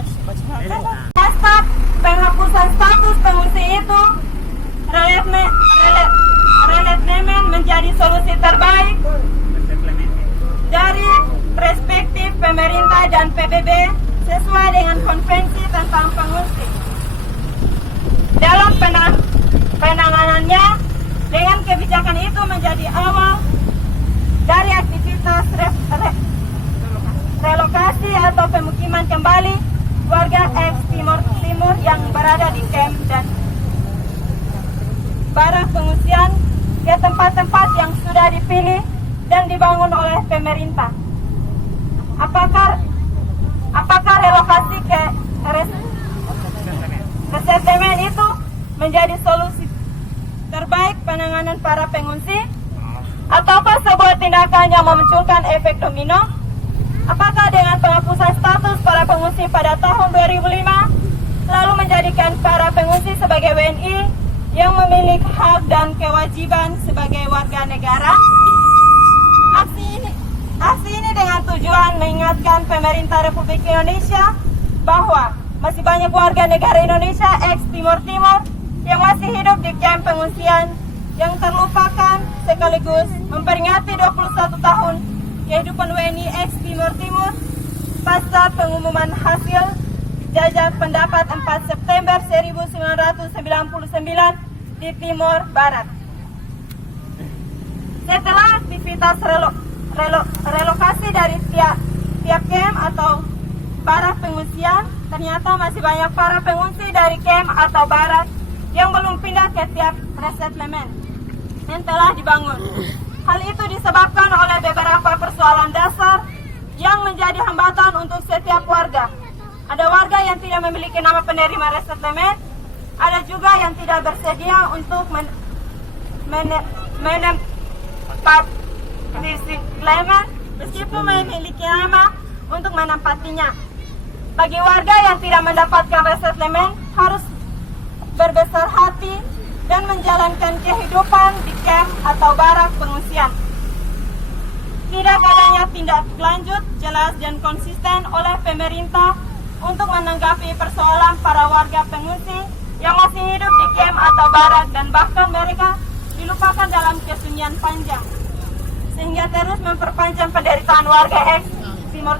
Hashtag penghapusan status pengungsi itu reletnemen menjadi solusi terbaik dari perspektif pemerintah dan PBB sesuai dengan konvensi tentang pengungsi. Dalam penanganannya, dengan kebijakan itu menjadi awal dari aktivitas relokasi atau pemukiman kembali warga Timur yang berada di kamp dan barak pengungsian ke tempat-tempat yang sudah dipilih dan dibangun oleh pemerintah. Apakah relokasi ke resettlement itu menjadi solusi terbaik penanganan para pengungsi? Ataukah sebuah tindakan yang memunculkan efek domino? Apakah dengan penghapusan status para pengungsi pada tahun 2005 lalu menjadikan para pengungsi sebagai WNI yang memiliki hak dan kewajiban sebagai warga negara? Aksi ini dengan tujuan mengingatkan pemerintah Republik Indonesia bahwa masih banyak warga negara Indonesia ex-Timur yang masih hidup di kamp pengungsian yang terlupakan, sekaligus memperingati 21 tahun kehidupan WNI ex-Timur pasca pengumuman hasil jajak pendapat 4 September 1999 di Timur Barat. Setelah aktivitas relokasi dari tiap camp atau barak pengungsian, ternyata masih banyak para pengungsi dari camp atau barak yang belum pindah ke tiap resettlement yang telah dibangun. Hal itu disebabkan oleh beberapa persoalan dasar yang menjadi hambatan untuk setiap warga. Ada warga yang tidak memiliki nama penerima resettlement, ada juga yang tidak bersedia untuk menempati resettlement meskipun memiliki nama untuk menempatinya. Bagi warga yang tidak mendapatkan resettlement harus berbesar hati dan menjalankan kehidupan di camp atau barak pengungsian. Tidak adanya tindak lanjut jelas dan konsisten oleh pemerintah untuk menanggapi persoalan para warga pengungsi yang masih hidup di camp atau barak dan bahkan mereka dilupakan dalam kesunyian panjang, sehingga terus memperpanjang penderitaan warga ex-Timur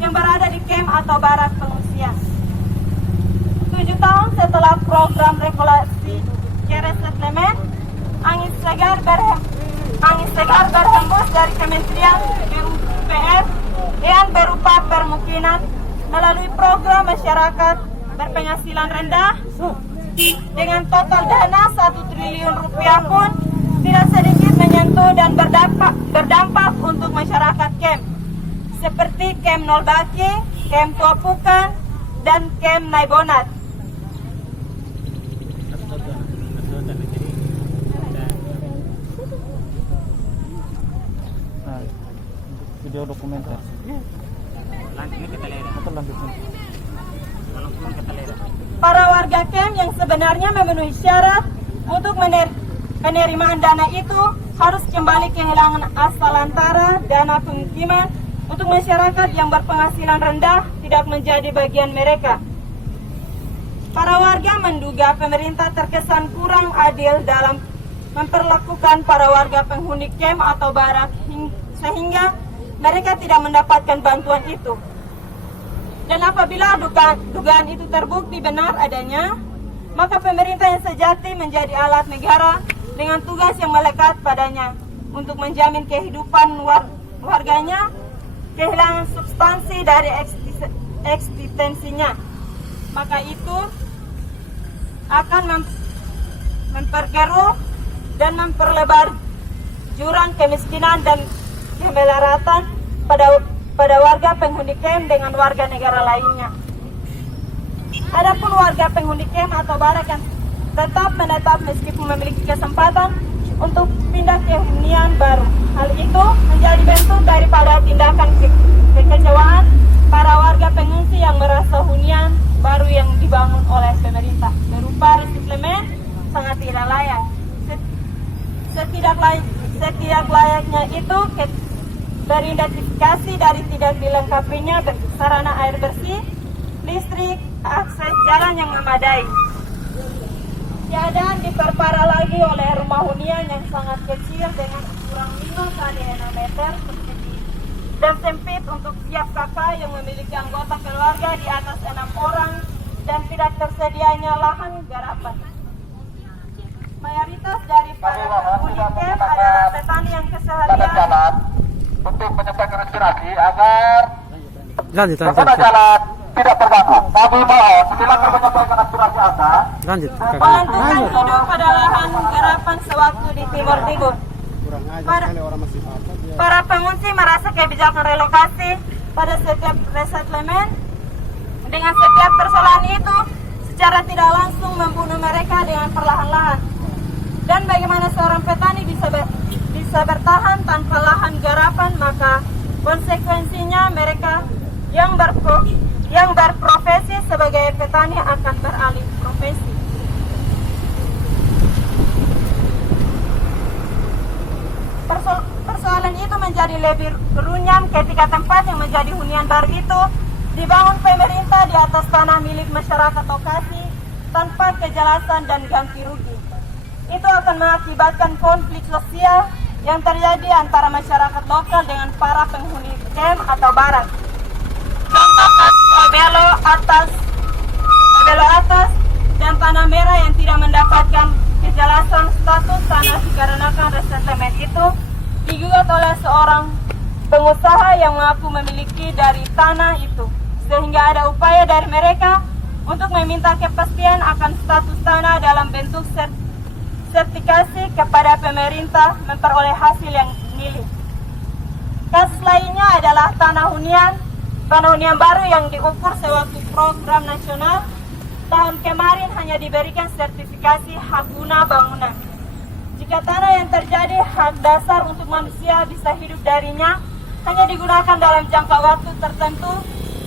yang berada di camp atau barak pengungsian. 7 tahun setelah program regulasi resettlement, angin segar berhembus dari Kementerian PUPR yang berupa permukiman melalui program masyarakat berpenghasilan rendah dengan total dana 1 triliun rupiah pun tidak sedikit menyentuh dan berdampak untuk masyarakat camp seperti camp Nolbaki, camp Tuapukan, dan camp Naibonat. Video dokumenter. Para warga camp yang sebenarnya memenuhi syarat untuk penerimaan dana itu harus kembali kehilangan asal antara dana pemukiman untuk masyarakat yang berpenghasilan rendah tidak menjadi bagian mereka. Para warga menduga pemerintah terkesan kurang adil dalam memperlakukan para warga penghuni camp atau barak sehingga mereka tidak mendapatkan bantuan itu. Dan apabila dugaan itu terbukti benar adanya, maka pemerintah yang sejati menjadi alat negara dengan tugas yang melekat padanya untuk menjamin kehidupan warganya kehilangan substansi dari eksistensinya. Maka itu akan memperkeruh dan memperlebar jurang kemiskinan dan kemelaratan pada warga penghuni camp dengan warga negara lainnya. Adapun warga penghuni camp atau barak yang tetap menetap meskipun memiliki kesempatan untuk pindah ke hunian baru. Hal itu menjadi bentuk daripada tindakan kekecewaan para warga pengungsi yang merasa hunian baru yang dibangun oleh pemerintah berupa resettlement sangat tidak layak. Setidak layaknya itu teridentifikasi dari tidak dilengkapinya sarana air bersih, listrik, akses jalan yang memadai. Keadaan diperparah lagi oleh rumah hunian yang sangat kecil dengan ukuran 5 kali 6 meter dan sempit untuk tiap kakak yang memiliki anggota keluarga di atas 6 orang dan tidak tersedianya lahan garapan. Mayoritas dari para penghuni camp adalah petani yang keseharian untuk menyampaikan aspirasi agar Lanjut. pengguna jalan tidak terganggu. Kami mohon silakan menyampaikan aspirasi Anda. Lanjut. menentukan hidup pada lahan garapan sewaktu di Timur Timur. Para pengungsi merasa kebijakan relokasi pada setiap resettlement dengan setiap persoalan itu secara tidak langsung membunuh mereka dengan perlahan-lahan. Dan bagaimana seorang petani bisa bertahan tanpa lahan garapan, maka konsekuensinya mereka yang berprofesi sebagai petani akan beralih profesi. Persoalan itu menjadi lebih runyam ketika tempat yang menjadi hunian baru itu dibangun pemerintah di atas tanah milik masyarakat lokasi tanpa kejelasan dan ganti rugi. Itu akan mengakibatkan konflik sosial yang terjadi antara masyarakat lokal dengan para penghuni camp atau barak. Contoh kasus Obelo atas dan Tanah Merah yang tidak mendapatkan kejelasan status tanah dikarenakan resettlement itu digugat oleh seorang pengusaha yang mengaku memiliki dari tanah itu, sehingga ada upaya dari mereka untuk meminta kepastian akan status tanah dalam bentuk sertifikasi kepada pemerintah memperoleh hasil yang milih. Kasus lainnya adalah tanah hunian baru yang diukur sewaktu program nasional tahun kemarin hanya diberikan sertifikasi hak guna bangunan. Jika tanah yang terjadi hak dasar untuk manusia bisa hidup darinya hanya digunakan dalam jangka waktu tertentu,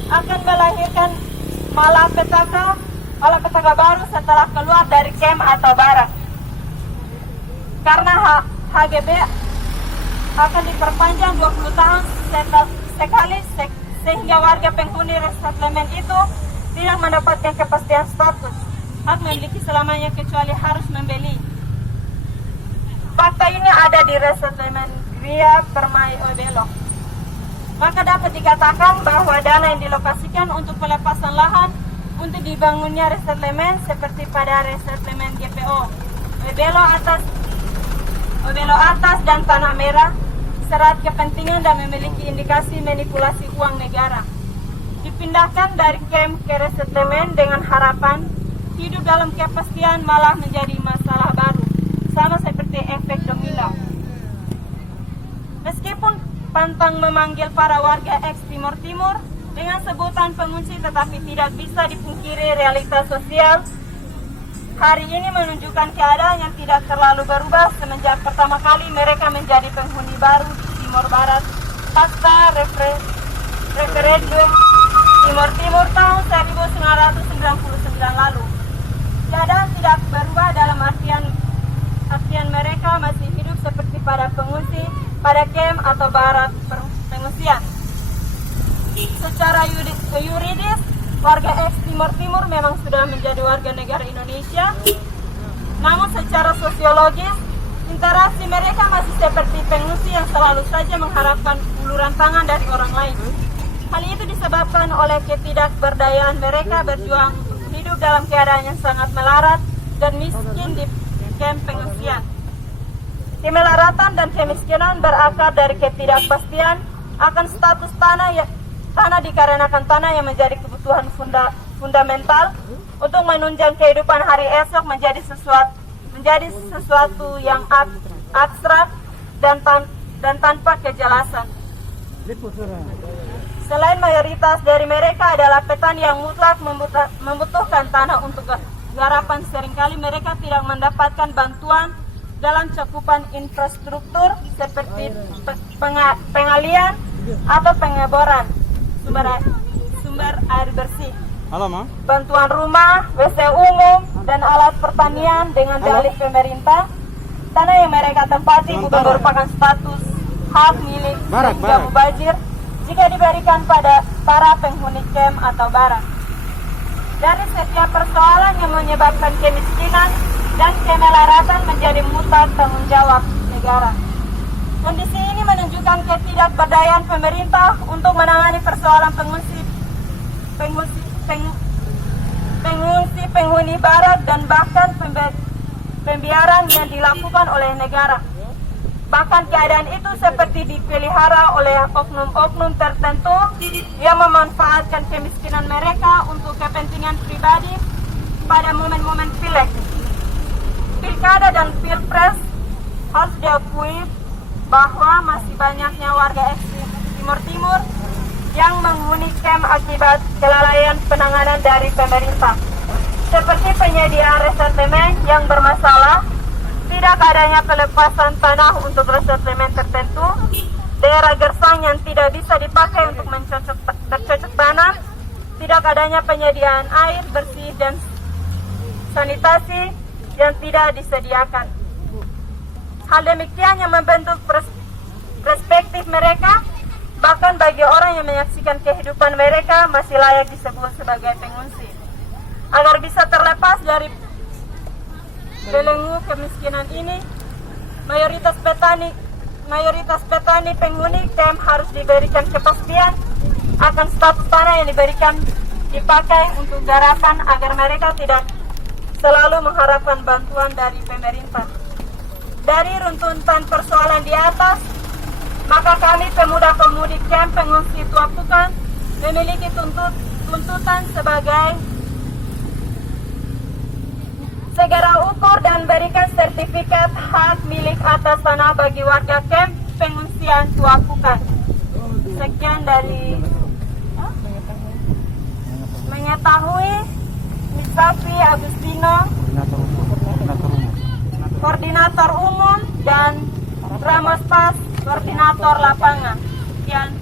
akan melahirkan malapetaka baru setelah keluar dari camp atau barak. Karena HGB akan diperpanjang 20 tahun sekali sehingga warga penghuni resettlement itu tidak mendapatkan kepastian status hak memiliki selamanya kecuali harus membeli. Fakta ini ada di resettlement Gria Permai Obelo. Maka dapat dikatakan bahwa dana yang dilokasikan untuk pelepasan lahan untuk dibangunnya resettlement seperti pada resettlement GPO Obelo atas dan Tanah Merah serat kepentingan dan memiliki indikasi manipulasi uang negara. Dipindahkan dari camp ke resettlement dengan harapan hidup dalam kepastian malah menjadi masalah baru, sama seperti efek domino. Meskipun pantang memanggil para warga ex-Timur Timur dengan sebutan pengungsi, tetapi tidak bisa dipungkiri realitas sosial hari ini menunjukkan keadaan yang tidak terlalu berubah semenjak pertama kali mereka menjadi penghuni baru di Timur Barat pasca referendum Timur Timur tahun 1999 lalu. Keadaan tidak berubah dalam artian mereka masih hidup seperti pada pengungsi pada camp atau barak pengungsian. Secara yuridis, warga ex-Timur Timur memang sudah menjadi warga negara Indonesia. Namun secara sosiologis, interaksi mereka masih seperti pengungsi yang selalu saja mengharapkan uluran tangan dari orang lain. Hal itu disebabkan oleh ketidakberdayaan mereka berjuang untuk hidup dalam keadaan yang sangat melarat dan miskin di camp pengungsian. Kemelaratan dan kemiskinan berakar dari ketidakpastian akan status tanah dikarenakan tanah yang menjadi kebutuhan fundamental untuk menunjang kehidupan hari esok menjadi sesuatu yang abstrak dan tanpa kejelasan. Selain mayoritas dari mereka adalah petani yang mutlak membutuhkan tanah untuk garapan, seringkali mereka tidak mendapatkan bantuan dalam cakupan infrastruktur seperti pengalian atau pengeboran sumber air bersih, bantuan rumah, WC umum, dan alat pertanian dengan dalih pemerintah. Tanah yang mereka tempati bukan merupakan status hak milik sehingga mubazir jika diberikan pada para penghuni camp atau barak. dari setiap persoalan yang menyebabkan kemiskinan dan kemelaratan menjadi mutlak tanggung jawab negara. Kondisi ini menunjukkan ketidakberdayaan pemerintah untuk menangani persoalan penghuni barat dan bahkan pembiaran yang dilakukan oleh negara. Bahkan keadaan itu seperti dipelihara oleh oknum-oknum tertentu yang memanfaatkan kemiskinan mereka untuk kepentingan pribadi pada momen-momen pileg, pilkada dan pilpres. Harus diakui bahwa masih banyaknya warga ekstrim Timur Timur yang menghuni camp akibat kelalaian penanganan dari pemerintah, seperti penyediaan resettlement yang bermasalah, tidak adanya pelepasan tanah untuk resettlement tertentu, daerah gersang yang tidak bisa dipakai untuk bercocok tanam, tidak adanya penyediaan air bersih dan sanitasi yang tidak disediakan. Hal demikian yang membentuk perspektif mereka, bahkan bagi orang yang menyaksikan kehidupan mereka masih layak disebut sebagai pengungsi. Agar bisa terlepas dari belenggu kemiskinan ini, mayoritas petani penghuni camp harus diberikan kepastian akan status tanah yang dipakai untuk garapan agar mereka tidak selalu mengharapkan bantuan dari pemerintah. Dari runtutan persoalan di atas, maka kami pemuda-pemudi camp pengungsi Tuapukan memiliki tuntutan sebagai segera ukur dan berikan sertifikat hak milik atas tanah bagi warga camp pengungsian Tuapukan. Sekian dari mengetahui Misafi Agustino, Koordinator Umum, dan Ramos Pas, Koordinator Lapangan. Sekian.